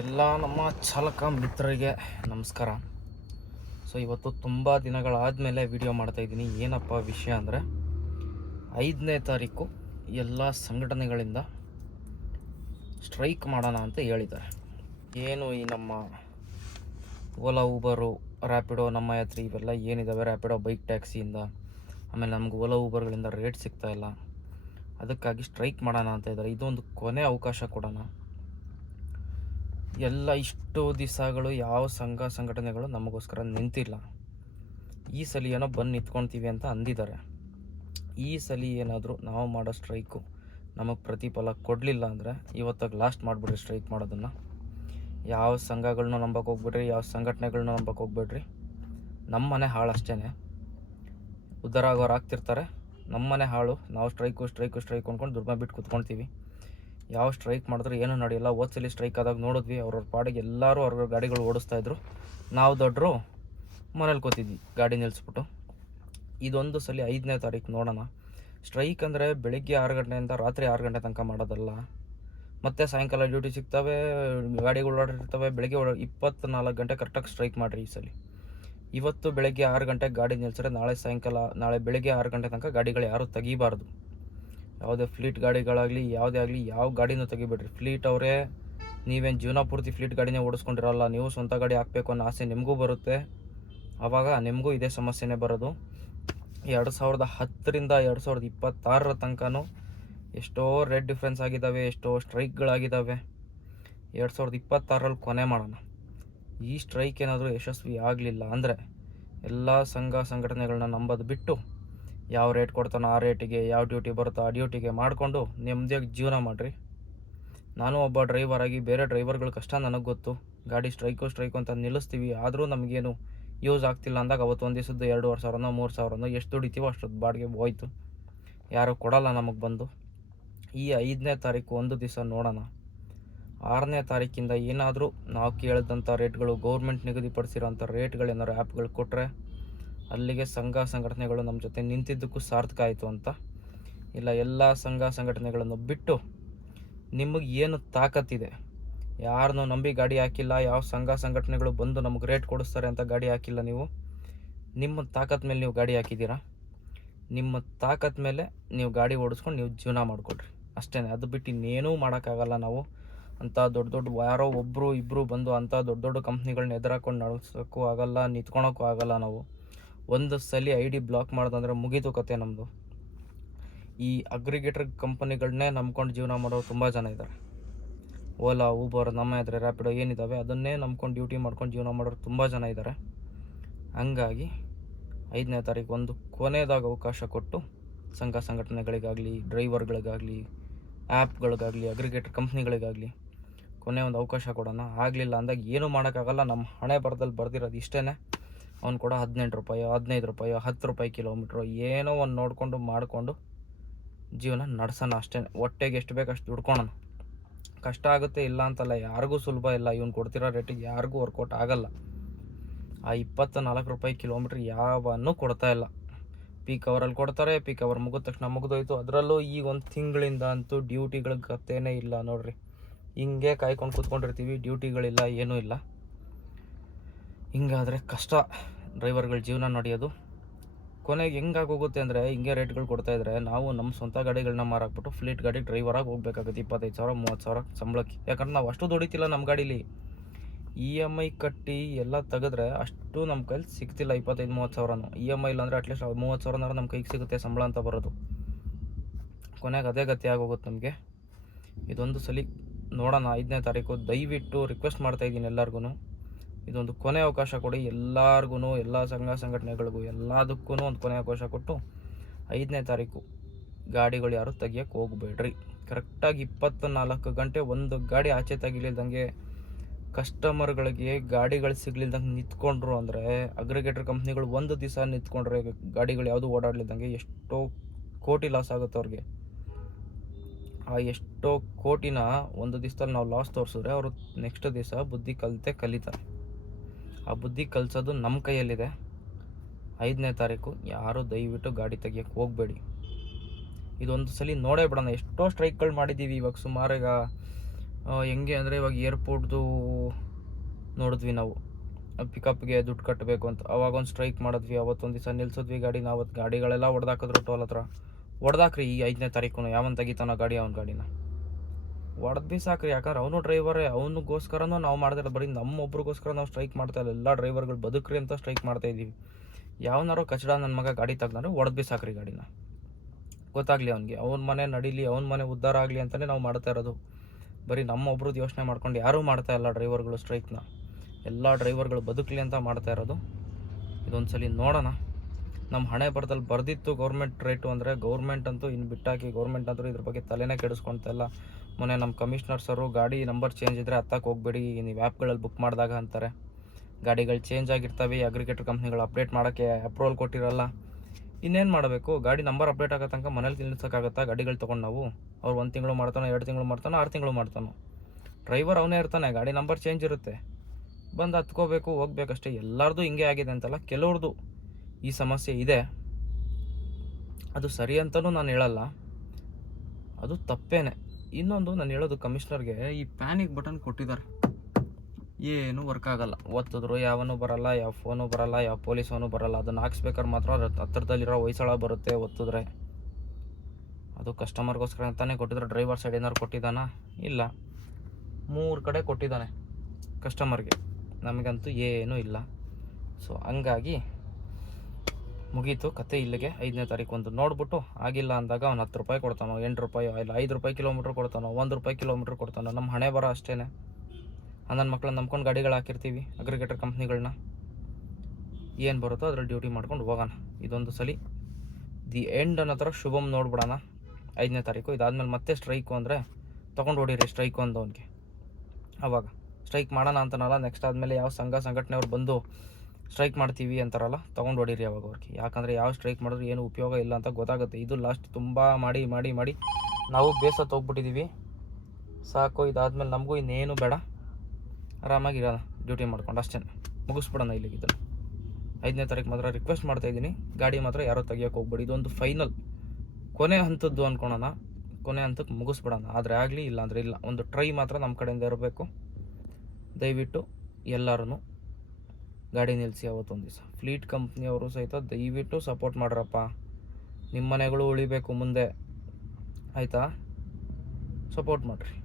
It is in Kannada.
ಎಲ್ಲ ನಮ್ಮ ಚಾಲಕ ಮಿತ್ರರಿಗೆ ನಮಸ್ಕಾರ. ಇವತ್ತು ತುಂಬ ದಿನಗಳಾದಮೇಲೆ ವಿಡಿಯೋ ಮಾಡ್ತಾಯಿದ್ದೀನಿ. ಏನಪ್ಪ ವಿಷಯ ಅಂದರೆ 5ನೇ ತಾರೀಕು ಎಲ್ಲ ಸಂಘಟನೆಗಳಿಂದ ಸ್ಟ್ರೈಕ್ ಮಾಡೋಣ ಅಂತ ಹೇಳಿದ್ದಾರೆ. ಏನು ಈ ನಮ್ಮ ಓಲಾ, ಊಬರು, ರ್ಯಾಪಿಡೋ, ನಮ್ಮ ಯಾತ್ರಿ ಇವೆಲ್ಲ ಏನಿದ್ದಾವೆ, ರ್ಯಾಪಿಡೋ ಬೈಕ್ ಟ್ಯಾಕ್ಸಿಯಿಂದ, ಆಮೇಲೆ ನಮ್ಗೆ ಓಲಾ ಊಬರ್ಗಳಿಂದ ರೇಟ್ ಸಿಗ್ತಾಯಿಲ್ಲ, ಅದಕ್ಕಾಗಿ ಸ್ಟ್ರೈಕ್ ಮಾಡೋಣ ಅಂತ ಇದ್ದಾರೆ. ಇದೊಂದು ಕೊನೆ ಅವಕಾಶ ಕೊಡೋಣ. ಎಲ್ಲ ಇಷ್ಟು ದಿವಸಗಳು ಯಾವ ಸಂಘಟನೆಗಳು ನಮಗೋಸ್ಕರ ನಿಂತಿಲ್ಲ. ಈ ಸಲ ಏನೋ ಬಂದು ನಿಂತ್ಕೊಳ್ತೀವಿ ಅಂತ ಅಂದಿದ್ದಾರೆ. ಈ ಸಲ ಏನಾದರೂ ನಾವು ಮಾಡೋ ಸ್ಟ್ರೈಕು ನಮಗೆ ಪ್ರತಿಫಲ ಕೊಡಲಿಲ್ಲ ಅಂದರೆ ಇವತ್ತಾಗ ಲಾಸ್ಟ್ ಮಾಡಿಬಿಡ್ರಿ ಸ್ಟ್ರೈಕ್ ಮಾಡೋದನ್ನು. ಯಾವ ಸಂಘಗಳನ್ನ ನಂಬಕ್ಕೆ ಹೋಗ್ಬಿಡ್ರಿ, ಯಾವ ಸಂಘಟನೆಗಳನ್ನ ನಂಬಕ್ಕೆ ಹೋಗ್ಬೇಡ್ರಿ. ನಮ್ಮ ಮನೆ ಹಾಳು ಅಷ್ಟೇ. ಉದ್ಧಾರ ಆಗೋರು ಆಗ್ತಿರ್ತಾರೆ, ನಮ್ಮ ಮನೆ ಹಾಳು. ನಾವು ಸ್ಟ್ರೈಕ್ ಅಂದ್ಕೊಂಡು ದುರ್ಮ ಬಿಟ್ಟು ಕೂತ್ಕೊಳ್ತೀವಿ. ಯಾವ ಸ್ಟ್ರೈಕ್ ಮಾಡಿದ್ರೆ ಏನೂ ನಡೆಯಲ್ಲ. ಓದ್ಸಲಿ ಸ್ಟ್ರೈಕ್ ಆದಾಗ ನೋಡಿದ್ವಿ, ಅವ್ರವ್ರ ಪಾಡಿಗೆ ಎಲ್ಲರೂ ಅವ್ರ ಗಾಡಿಗಳು ಓಡಿಸ್ತಾಯಿದ್ರು. ನಾವು ದೊಡ್ಡರು ಮನೇಲಿ ಕೂತಿದ್ವಿ ಗಾಡಿ ನಿಲ್ಲಿಸ್ಬಿಟ್ಟು. ಇದೊಂದು ಸಲ 5ನೇ ತಾರೀಕು ನೋಡೋಣ. ಸ್ಟ್ರೈಕ್ ಅಂದರೆ ಬೆಳಿಗ್ಗೆ 6 ಗಂಟೆಯಿಂದ ರಾತ್ರಿ 6 ಗಂಟೆ ತನಕ ಮಾಡೋದಲ್ಲ. ಮತ್ತು ಸಾಯಂಕಾಲ ಡ್ಯೂಟಿ ಸಿಗ್ತವೆ, ಗಾಡಿಗಳು ಓಡಾಡಿರ್ತವೆ. ಬೆಳಗ್ಗೆ 24 ಗಂಟೆ ಕರೆಕ್ಟಾಗಿ ಸ್ಟ್ರೈಕ್ ಮಾಡಿರಿ ಈ ಸಲ. ಇವತ್ತು ಬೆಳಗ್ಗೆ 6 ಗಂಟೆಗೆ ಗಾಡಿ ನಿಲ್ಲಿಸಿದ್ರೆ ನಾಳೆ ಬೆಳಗ್ಗೆ 6 ಗಂಟೆ ತನಕ ಗಾಡಿಗಳು ಯಾರೂ ತೆಗಿಬಾರ್ದು. ಯಾವುದೇ ಫ್ಲೀಟ್ ಗಾಡಿಗಳಾಗಲಿ ಯಾವುದೇ ಆಗಲಿ ಯಾವ ಗಾಡಿನೂ ತೆಗಿಬೇಡ್ರಿ. ಫ್ಲೀಟ್ ಅವರೇ, ನೀವೇನು ಜೀವನ ಪೂರ್ತಿ ಫ್ಲೀಟ್ ಗಾಡಿನೇ ಓಡಿಸ್ಕೊಂಡಿರಲ್ಲ. ನೀವು ಸ್ವಂತ ಗಾಡಿ ಹಾಕಬೇಕು ಅನ್ನೋ ಆಸೆ ನಿಮಗೂ ಬರುತ್ತೆ. ಆವಾಗ ನಿಮಗೂ ಇದೇ ಸಮಸ್ಯೆನೇ ಬರೋದು. 2010ರಿಂದ 2026 ತನಕನೂ ಎಷ್ಟೋ ರೇಟ್ ಡಿಫ್ರೆನ್ಸ್ ಆಗಿದ್ದಾವೆ, ಎಷ್ಟೋ ಸ್ಟ್ರೈಕ್ಗಳಾಗಿದ್ದಾವೆ. 2026ರಲ್ಲಿ ಕೊನೆ ಮಾಡೋಣ. ಈ ಸ್ಟ್ರೈಕ್ ಏನಾದರೂ ಯಶಸ್ವಿ ಆಗಲಿಲ್ಲ ಅಂದರೆ ಎಲ್ಲ ಸಂಘಟನೆಗಳನ್ನ ನಂಬೋದು ಬಿಟ್ಟು ಯಾವ ರೇಟ್ ಕೊಡ್ತಾನೋ ಆ ರೇಟಿಗೆ, ಯಾವ ಡ್ಯೂಟಿ ಬರುತ್ತೋ ಆ ಡ್ಯೂಟಿಗೆ ಮಾಡಿಕೊಂಡು ನೆಮ್ಮದಿಯಾಗಿ ಜೀವನ ಮಾಡಿರಿ. ನಾನು ಒಬ್ಬ ಡ್ರೈವರ್ ಆಗಿ ಬೇರೆ ಡ್ರೈವರ್ಗಳ ಕಷ್ಟ ನನಗೆ ಗೊತ್ತು. ಗಾಡಿ ಸ್ಟ್ರೈಕು ಅಂತ ನಿಲ್ಲಿಸ್ತೀವಿ, ಆದರೂ ನಮಗೇನು ಯೂಸ್ ಆಗ್ತಿಲ್ಲ ಅಂದಾಗ ಅವತ್ತು ಒಂದು ದಿವಸದ್ದು 2,500 3,000 ಎಷ್ಟು ದುಡಿತೀವೋ ಅಷ್ಟೊತ್ತು ಬಾಡಿಗೆ ಹೋಯ್ತು. ಯಾರೂ ಕೊಡಲ್ಲ ನಮಗೆ ಬಂದು. ಈ 5ನೇ ತಾರೀಕು ಒಂದು ದಿವಸ ನೋಡೋಣ. 6ನೇ ತಾರೀಕಿಂದ ಏನಾದರೂ ನಾವು ಕೇಳಿದಂಥ ರೇಟ್ಗಳು, ಗೌರ್ಮೆಂಟ್ ನಿಗದಿಪಡಿಸಿರೋಂಥ ರೇಟ್ಗಳೇನಾದ್ರು ಆ್ಯಪ್ಗಳು ಕೊಟ್ಟರೆ ಅಲ್ಲಿಗೆ ಸಂಘಟನೆಗಳು ನಮ್ಮ ಜೊತೆ ನಿಂತಿದ್ದಕ್ಕೂ ಸಾರ್ಥಕ ಆಯಿತು ಅಂತ. ಇಲ್ಲ, ಎಲ್ಲ ಸಂಘಟನೆಗಳನ್ನು ಬಿಟ್ಟು ನಿಮಗೆ ಏನು ತಾಕತ್ತಿದೆ, ಯಾರನ್ನೂ ನಂಬಿ ಗಾಡಿ ಹಾಕಿಲ್ಲ, ಯಾವ ಸಂಘಟನೆಗಳು ಬಂದು ನಮಗೆ ರೇಟ್ ಕೊಡಿಸ್ತಾರೆ ಅಂತ ಗಾಡಿ ಹಾಕಿಲ್ಲ. ನೀವು ನಿಮ್ಮ ತಾಕತ್ ಮೇಲೆ ನೀವು ಗಾಡಿ ಹಾಕಿದ್ದೀರಾ. ನಿಮ್ಮ ತಾಕತ್ ಮೇಲೆ ನೀವು ಗಾಡಿ ಓಡಿಸ್ಕೊಂಡು ನೀವು ಜೀವನ ಮಾಡಿಕೊಡ್ರಿ ಅಷ್ಟೇ. ಅದು ಬಿಟ್ಟು ಇನ್ನೇನೂ ಮಾಡೋಕ್ಕಾಗಲ್ಲ. ನಾವು ಅಂಥ ದೊಡ್ಡ ಯಾರೋ ಒಬ್ಬರು ಇಬ್ಬರು ಬಂದು ಅಂಥ ದೊಡ್ಡ ಕಂಪ್ನಿಗಳನ್ನ ಎದುರಾಕೊಂಡು ನಡೆಸೋಕ್ಕೂ ಆಗಲ್ಲ, ನಿಂತ್ಕೊಳೋಕ್ಕೂ ಆಗಲ್ಲ. ನಾವು ಒಂದು ಸಲ ID ಬ್ಲಾಕ್ ಮಾಡೋದಂದ್ರೆ ಮುಗೀತು ಕತೆ ನಮ್ಮದು. ಈ ಅಗ್ರಿಗೇಟರ್ ಕಂಪನಿಗಳನ್ನೇ ನಂಬ್ಕೊಂಡು ಜೀವನ ಮಾಡೋರು ತುಂಬ ಜನ ಇದ್ದಾರೆ. ಓಲಾ, ಊಬರ್, ನಮ್ಮ ಯಾತ್ರಿ, ರ್ಯಾಪಿಡೋ ಏನಿದ್ದಾವೆ ಅದನ್ನೇ ನಂಬ್ಕೊಂಡು ಡ್ಯೂಟಿ ಮಾಡ್ಕೊಂಡು ಜೀವನ ಮಾಡೋರು ತುಂಬ ಜನ ಇದ್ದಾರೆ. ಹಂಗಾಗಿ 5ನೇ ತಾರೀಕು ಒಂದು ಕೊನೆಯದಾಗ ಅವಕಾಶ ಕೊಟ್ಟು ಸಂಘಟನೆಗಳಿಗಾಗಲಿ, ಡ್ರೈವರ್ಗಳಿಗಾಗಲಿ, ಆ್ಯಪ್ಗಳಿಗಾಗಲಿ, ಅಗ್ರಿಗೇಟರ್ ಕಂಪ್ನಿಗಳಿಗಾಗಲಿ ಕೊನೆ ಒಂದು ಅವಕಾಶ ಕೊಡೋಣ. ಆಗಲಿಲ್ಲ ಅಂದಾಗ ಏನೂ ಮಾಡೋಕ್ಕಾಗಲ್ಲ. ನಮ್ಮ ಹಣೆ ಬರದಲ್ಲಿ ಬರ್ದಿರೋದು ಇಷ್ಟೇ. ಅವ್ನು ಕೂಡ 18 ರೂಪಾಯಿ, 15 ರೂಪಾಯಿ, 10 ರೂಪಾಯಿ ಕಿಲೋಮೀಟ್ರು ಏನೋ ಒಂದು ನೋಡಿಕೊಂಡು ಮಾಡಿಕೊಂಡು ಜೀವನ ನಡೆಸೋಣ ಅಷ್ಟೇ. ಹೊಟ್ಟೆಗೆ ಎಷ್ಟು ಬೇಕು ಅಷ್ಟು ದುಡ್ಕೊಳೋಣ. ಕಷ್ಟ ಆಗುತ್ತೆ, ಇಲ್ಲ ಅಂತಲ್ಲ, ಯಾರಿಗೂ ಸುಲಭ ಇಲ್ಲ. ಇವನು ಕೊಡ್ತಿರೋ ರೇಟಿಗೆ ಯಾರಿಗೂ ವರ್ಕೌಟ್ ಆಗಲ್ಲ. ಆ 24 ರೂಪಾಯಿ ಕಿಲೋಮೀಟ್ರ್ ಯಾವನ್ನೂ ಕೊಡ್ತಾ ಇಲ್ಲ. ಪೀಕ್ ಅವರಲ್ಲಿ ಕೊಡ್ತಾರೆ, ಪೀಕ್ ಅವರ್ ಮುಗಿದ ತಕ್ಷಣ ಮುಗಿದೋಯ್ತು. ಅದರಲ್ಲೂ ಈಗ ಒಂದು ತಿಂಗಳಿಂದ ಅಂತೂ ಡ್ಯೂಟಿಗಳಿಗೆ ಕತ್ತೇನೇ ಇಲ್ಲ ನೋಡ್ರಿ. ಹಿಂಗೆ ಕಾಯ್ಕೊಂಡು ಕೂತ್ಕೊಂಡಿರ್ತೀವಿ, ಡ್ಯೂಟಿಗಳಿಲ್ಲ, ಏನೂ ಇಲ್ಲ. ಹಿಂಗಾದರೆ ಕಷ್ಟ ಡ್ರೈವರ್ಗಳ ಜೀವನ ನಡೆಯೋದು. ಕೊನೆಗೆ ಹೆಂಗಾಗೋಗುತ್ತೆ ಅಂದರೆ, ಹಿಂಗೆ ರೇಟ್ಗಳು ಕೊಡ್ತಾಯಿದ್ರೆ ನಾವು ನಮ್ಮ ಸ್ವಂತ ಗಾಡಿಗಳನ್ನ ಮಾರಾಕ್ಬಿಟ್ಟು ಫ್ಲೀಟ್ ಗಾಡಿ ಡ್ರೈವರಾಗಿ ಹೋಗ್ಬೇಕಾಗುತ್ತೆ 25,000 30,000 ಸಂಬಳಕ್ಕೆ. ಯಾಕಂದ್ರೆ ನಾವು ಅಷ್ಟು ದುಡಿತಿಲ್ಲ ನಮ್ಮ ಗಾಡೀಲಿ. EMI ಕಟ್ಟಿ ಎಲ್ಲ ತೆಗೆದ್ರೆ ಅಷ್ಟು ನಮ್ಮ ಕೈಲಿ ಸಿಗ್ತಿಲ್ಲ. 25,000-30,000 EMI ಇಲ್ಲಾಂದರೆ ಅಟ್ಲೀಸ್ಟ್ 30,000 ನಮ್ಮ ಕೈಗೆ ಸಿಗುತ್ತೆ ಸಂಬಳ ಅಂತ ಬರೋದು. ಕೊನೆಗೆ ಅದೇ ಗತಿ ಆಗೋಗುತ್ತೆ ನಮಗೆ. ಇದೊಂದು ಸಲ ನೋಡೋಣ. 5ನೇ ತಾರೀಕು ದಯವಿಟ್ಟು ರಿಕ್ವೆಸ್ಟ್ ಮಾಡ್ತಾಯಿದ್ದೀನಿ ಎಲ್ಲರಿಗೂ, ಇದೊಂದು ಕೊನೆ ಅವಕಾಶ ಕೊಡಿ. ಎಲ್ಲರಿಗೂ, ಎಲ್ಲ ಸಂಘಟನೆಗಳಿಗೂ ಎಲ್ಲದಕ್ಕೂ ಒಂದು ಕೊನೆ ಅವಕಾಶ ಕೊಟ್ಟು 5ನೇ ತಾರೀಕು ಗಾಡಿಗಳು ಯಾರು ತೆಗಿಯೋಕ್ಕೆ ಹೋಗಬೇಡ್ರಿ. ಕರೆಕ್ಟಾಗಿ 24 ಗಂಟೆ ಒಂದು ಗಾಡಿ ಆಚೆ ತೆಗಿಲಿಲ್ದಂಗೆ, ಕಸ್ಟಮರ್ಗಳಿಗೆ ಗಾಡಿಗಳು ಸಿಗ್ಲಿಲ್ದಂಗೆ ನಿಂತ್ಕೊಂಡ್ರು ಅಂದರೆ, ಅಗ್ರಿಗೇಟರ್ ಕಂಪ್ನಿಗಳು ಒಂದು ದಿವಸ ನಿಂತ್ಕೊಂಡ್ರೆ ಗಾಡಿಗಳು ಯಾವುದು ಓಡಾಡ್ಲಿಲ್ದಂಗೆ ಎಷ್ಟೋ ಕೋಟಿ ಲಾಸ್ ಆಗುತ್ತೆ ಅವ್ರಿಗೆ. ಆ ಎಷ್ಟೋ ಕೋಟಿನ ಒಂದು ದಿವಸದಲ್ಲಿ ನಾವು ಲಾಸ್ ತೋರಿಸಿದ್ರೆ ಅವರು ನೆಕ್ಸ್ಟ್ ದಿವಸ ಬುದ್ಧಿ ಕಲಿತಾರೆ. ಆ ಬುದ್ಧಿ ಕಲಿಸೋದು ನಮ್ಮ ಕೈಯಲ್ಲಿದೆ. 5ನೇ ತಾರೀಕು ಯಾರೂ ದಯವಿಟ್ಟು ಗಾಡಿ ತೆಗಿಯೋಕ್ಕೆ ಹೋಗಬೇಡಿ. ಇದೊಂದು ಸಲ ನೋಡೇ ಬಿಡೋಣ. ಎಷ್ಟೋ ಸ್ಟ್ರೈಕ್ಗಳು ಮಾಡಿದ್ದೀವಿ ಇವಾಗ ಸುಮಾರು. ಈಗ ಹೆಂಗೆ ಅಂದರೆ ಇವಾಗ ಏರ್ಪೋರ್ಟ್ದು ನೋಡಿದ್ವಿ ನಾವು, ಪಿಕಪ್ಗೆ ದುಡ್ಡು ಕಟ್ಟಬೇಕು ಅಂತ. ಅವಾಗ ಒಂದು ಸ್ಟ್ರೈಕ್ ಮಾಡಿದ್ವಿ, ಅವತ್ತೊಂದು ದಿವಸ ನಿಲ್ಸಿದ್ವಿ ಗಾಡಿನ. ಅವತ್ತು ಗಾಡಿಗಳೆಲ್ಲ ಹೊಡೆದಾಕಿದ್ರು ಟೋಲ್ ಹತ್ರ. ಹೊಡೆದಾಕ್ರಿ ಈ 5ನೇ ತಾರೀಕು ಯಾವನ್ ತೆಗಿತಾನೋ ಗಾಡಿ, ಅವ್ನ ಗಾಡಿನ ಹೊಡೆದು ಬಿ ಸಾಕ್ರಿ. ಯಾಕಂದ್ರೆ ಅವನು ಡ್ರೈವರೇ, ಅವನಿಗೋಸ್ಕರನೂ ನಾವು ಮಾಡ್ತಾ ಬರೀ ನಮ್ಮೊಬ್ರಿಗೋಸ್ಕರ ನಾವು ಸ್ಟ್ರೈಕ್ ಮಾಡ್ತಾ ಇಲ್ಲ. ಎಲ್ಲ ಡ್ರೈವರ್ಗಳು ಬದುಕ್ರಿ ಅಂತ ಸ್ಟ್ರೈಕ್ ಮಾಡ್ತಾಯಿದ್ದೀವಿ. ಯಾವನಾರೋ ಕಚಡ ನನ್ನ ಮಗ ಗಾಡಿ ತೆಗ್ದ್ರೆ ಹೊಡೆದು ಬಿ ಸಾಕ್ರಿ ಗಾಡಿನ, ಗೊತ್ತಾಗಲಿ ಅವ್ನಿಗೆ, ಅವ್ನ ಮನೆ ನಡೀಲಿ, ಅವ್ನ ಮನೆ ಉದ್ಧಾರ ಆಗಲಿ ಅಂತಲೇ ನಾವು ಮಾಡ್ತಾ ಇರೋದು. ಬರೀ ನಮ್ಮೊಬ್ರದ್ದು ಯೋಚನೆ ಮಾಡ್ಕೊಂಡು ಯಾರೂ ಮಾಡ್ತಾ ಇಲ್ಲ ಡ್ರೈವರ್ಗಳು ಸ್ಟ್ರೈಕ್ನ. ಎಲ್ಲ ಡ್ರೈವರ್ಗಳು ಬದುಕಲಿ ಅಂತ ಮಾಡ್ತಾ ಇರೋದು. ಇದೊಂದು ಸಲ ನೋಡೋಣ. ನಮ್ಮ ಹಣೆ ಬರದಲ್ಲಿ ಬರೆದಿತ್ತು ಗೌರ್ಮೆಂಟ್ ರೇಟು ಅಂದರೆ, ಗೌರ್ಮೆಂಟ್ ಅಂತೂ ಇನ್ನು ಬಿಟ್ಟಾಕಿ. ಗೌರ್ಮೆಂಟ್ ಅಂತೂ ಇದ್ರ ಬಗ್ಗೆ ತಲೆನೇ ಕೆಡಿಸ್ಕೊಳ್ತಾ ಇಲ್ಲ. ಮೊನ್ನೆ ನಮ್ಮ ಕಮಿಷ್ನರ್ ಸರು ಗಾಡಿ ನಂಬರ್ ಚೇಂಜ್ ಇದ್ದರೆ ಹತ್ತಕ್ಕೆ ಹೋಗಬೇಡಿ, ನೀವು ಆ್ಯಪ್ಗಳಲ್ಲಿ ಬುಕ್ ಮಾಡಿದಾಗ ಅಂತಾರೆ. ಗಾಡಿಗಳು ಚೇಂಜ್ ಆಗಿರ್ತವೆ, ಅಗ್ರಿಗೇಟರ್ ಕಂಪ್ನಿಗಳು ಅಪ್ಡೇಟ್ ಮಾಡೋಕ್ಕೆ ಅಪ್ರೂವಲ್ ಕೊಟ್ಟಿರಲ್ಲ. ಇನ್ನೇನು ಮಾಡಬೇಕು? ಗಾಡಿ ನಂಬರ್ ಅಪ್ಡೇಟ್ ಆಗೋ ತನಕ ಮನೇಲಿ ನಿಲ್ಸೋಕ್ಕಾಗತ್ತಾ ಗಾಡಿಗಳು ತೊಗೊಂಡು ನಾವು? ಅವ್ರು 1 ತಿಂಗಳು ಮಾಡ್ತಾನೋ, 2 ತಿಂಗಳು ಮಾಡ್ತಾನೋ, 6 ತಿಂಗಳು ಮಾಡ್ತಾನೋ, ಡ್ರೈವರ್ ಅವನೇ ಇರ್ತಾನೆ. ಗಾಡಿ ನಂಬರ್ ಚೇಂಜ್ ಇರುತ್ತೆ, ಬಂದು ಹತ್ಕೋಬೇಕು, ಹೋಗ್ಬೇಕಷ್ಟೇ. ಎಲ್ಲರದು ಹಿಂಗೆ ಆಗಿದೆ ಅಂತಲ್ಲ, ಕೆಲವ್ರದ್ದು ಈ ಸಮಸ್ಯೆ ಇದೆ. ಅದು ಸರಿ ಅಂತಲೂ ನಾನು ಹೇಳಲ್ಲ, ಅದು ತಪ್ಪೇನೆ. ಇನ್ನೊಂದು ನಾನು ಹೇಳೋದು, ಕಮಿಷ್ನರ್ಗೆ ಈ ಪ್ಯಾನಿಕ್ ಬಟನ್ ಕೊಟ್ಟಿದ್ದಾರೆ, ಏನು ವರ್ಕ್ ಆಗಲ್ಲ. ಒತ್ತಿದ್ರು ಯಾವನು ಬರಲ್ಲ, ಯಾವ ಫೋನು ಬರಲ್ಲ, ಯಾವ ಪೊಲೀಸವನು ಬರಲ್ಲ. ಅದನ್ನು ಹಾಕ್ಸ್ಬೇಕಾದ್ರೆ ಮಾತ್ರ ಹತ್ತಿರದಲ್ಲಿರೋ ಹೊಯ್ಸಳ ಬರುತ್ತೆ ಒತ್ತಿದ್ರೆ. ಅದು ಕಸ್ಟಮರ್ಗೋಸ್ಕರ ಅಂತಾನೆ ಕೊಟ್ಟಿದ್ರೆ. ಡ್ರೈವರ್ ಸೈಡ್ ಏನಾದ್ರು ಕೊಟ್ಟಿದ್ದಾನಾ? ಇಲ್ಲ. 3 ಕಡೆ ಕೊಟ್ಟಿದ್ದಾನೆ ಕಸ್ಟಮರ್ಗೆ, ನಮಗಂತೂ ಏನೂ ಇಲ್ಲ. ಸೊ ಹಂಗಾಗಿ ಮುಗೀತು ಕತೆ ಇಲ್ಲಿಗೆ. 5ನೇ ತಾರೀಕು ಒಂದು ನೋಡ್ಬಿಟ್ಟು ಆಗಿಲ್ಲ ಅಂದಾಗ ಅವ್ನು 10 ರೂಪಾಯಿ ಕೊಡ್ತಾನೋ, 8 ರೂಪಾಯಿ, ಇಲ್ಲ 5 ರೂಪಾಯಿ ಕಿಲೋಮೀಟ್ರ್ ಕೊಡ್ತಾನೋ, 1 ರೂಪಾಯಿ ಕಿಲೋಮೀಟ್ರ್ ಕೊಡ್ತಾನೋ. ನಮ್ಮ ಹಣೆ ಬರೋ ಅಷ್ಟೇ. ನನ್ನ ಮಕ್ಕಳನ್ನ ನಂಬ್ಕೊಂಡು ಗಾಡಿಗಳು ಹಾಕಿರ್ತೀವಿ, ಅಗ್ರಿಗೇಟರ್ ಕಂಪ್ನಿಗಳನ್ನ. ಏನು ಬರುತ್ತೋ ಅದ್ರಲ್ಲಿ ಡ್ಯೂಟಿ ಮಾಡ್ಕೊಂಡು ಹೋಗೋಣ. ಇದೊಂದು ಸಲ ದಿ ಎಂಡ್ ಅನ್ನೋ ಥರ ಶುಭಮ್ ನೋಡ್ಬಿಡೋಣ 5ನೇ ತಾರೀಕು. ಇದಾದಮೇಲೆ ಮತ್ತೆ ಸ್ಟ್ರೈಕು ಅಂದರೆ ತೊಗೊಂಡು ಹೊಡೀರಿ ಸ್ಟ್ರೈಕು ಅಂದವನಿಗೆ. ಆವಾಗ ಸ್ಟ್ರೈಕ್ ಮಾಡೋಣ ಅಂತನಲ್ಲ, ನೆಕ್ಸ್ಟ್ ಆದಮೇಲೆ ಯಾವ ಸಂಘಟನೆಯವ್ರು ಬಂದು ಸ್ಟ್ರೈಕ್ ಮಾಡ್ತೀವಿ ಅಂತಾರಲ್ಲ, ತೊಗೊಂಡು ಹೊಡೀರಿ ಅವಾಗ ಅವ್ರಿಗೆ. ಯಾಕಂದರೆ ಯಾವ ಸ್ಟ್ರೈಕ್ ಮಾಡಿದ್ರು ಏನು ಉಪಯೋಗ ಇಲ್ಲ ಅಂತ ಗೊತ್ತಾಗುತ್ತೆ. ಇದು ಲಾಸ್ಟ್ ತುಂಬ ಮಾಡಿ ಮಾಡಿ ಮಾಡಿ ನಾವು ಬೇಸತ್ತು ಹೋಗ್ಬಿಟ್ಟಿದ್ದೀವಿ. ಸಾಕು, ಇದಾದಮೇಲೆ ನಮಗೂ ಇನ್ನೇನು ಬೇಡ, ಆರಾಮಾಗಿರೋಣ ಡ್ಯೂಟಿ ಮಾಡ್ಕೊಂಡು ಅಷ್ಟೇ. ಮುಗಿಸ್ಬಿಡೋಣ ಇಲ್ಲಿಗೆ ಇದನ್ನು. 5ನೇ ತಾರೀಕು ಮಾತ್ರ ರಿಕ್ವೆಸ್ಟ್ ಮಾಡ್ತಾಯಿದ್ದೀನಿ, ಗಾಡಿ ಮಾತ್ರ ಯಾರೋ ತೆಗಿಯೋಕೆ ಹೋಗ್ಬೇಡಿ. ಇದೊಂದು ಫೈನಲ್ ಕೊನೆ ಹಂತದ್ದು ಅಂದ್ಕೊಳೋಣ, ಕೊನೆ ಹಂತಕ್ಕೆ ಮುಗಿಸ್ಬಿಡೋಣ. ಆದರೆ ಆಗಲಿ, ಇಲ್ಲಾಂದರೆ ಇಲ್ಲ. ಒಂದು ಟ್ರೈ ಮಾತ್ರ ನಮ್ಮ ಕಡೆಯಿಂದ ಇರಬೇಕು. ದಯವಿಟ್ಟು ಎಲ್ಲರೂ ಗಾಡಿ ನಿಲ್ಲಿಸಿ ಅವತ್ತೊಂದು ದಿವಸ. ಫ್ಲೀಟ್ ಕಂಪ್ನಿಯವರು ಸಹಿತ ದಯವಿಟ್ಟು ಸಪೋರ್ಟ್ ಮಾಡ್ರಪ್ಪ. ನಿಮ್ಮ ಮನೆಗಳು ಉಳಿಬೇಕು ಮುಂದೆ, ಆಯಿತಾ? ಸಪೋರ್ಟ್ ಮಾಡಿರಿ.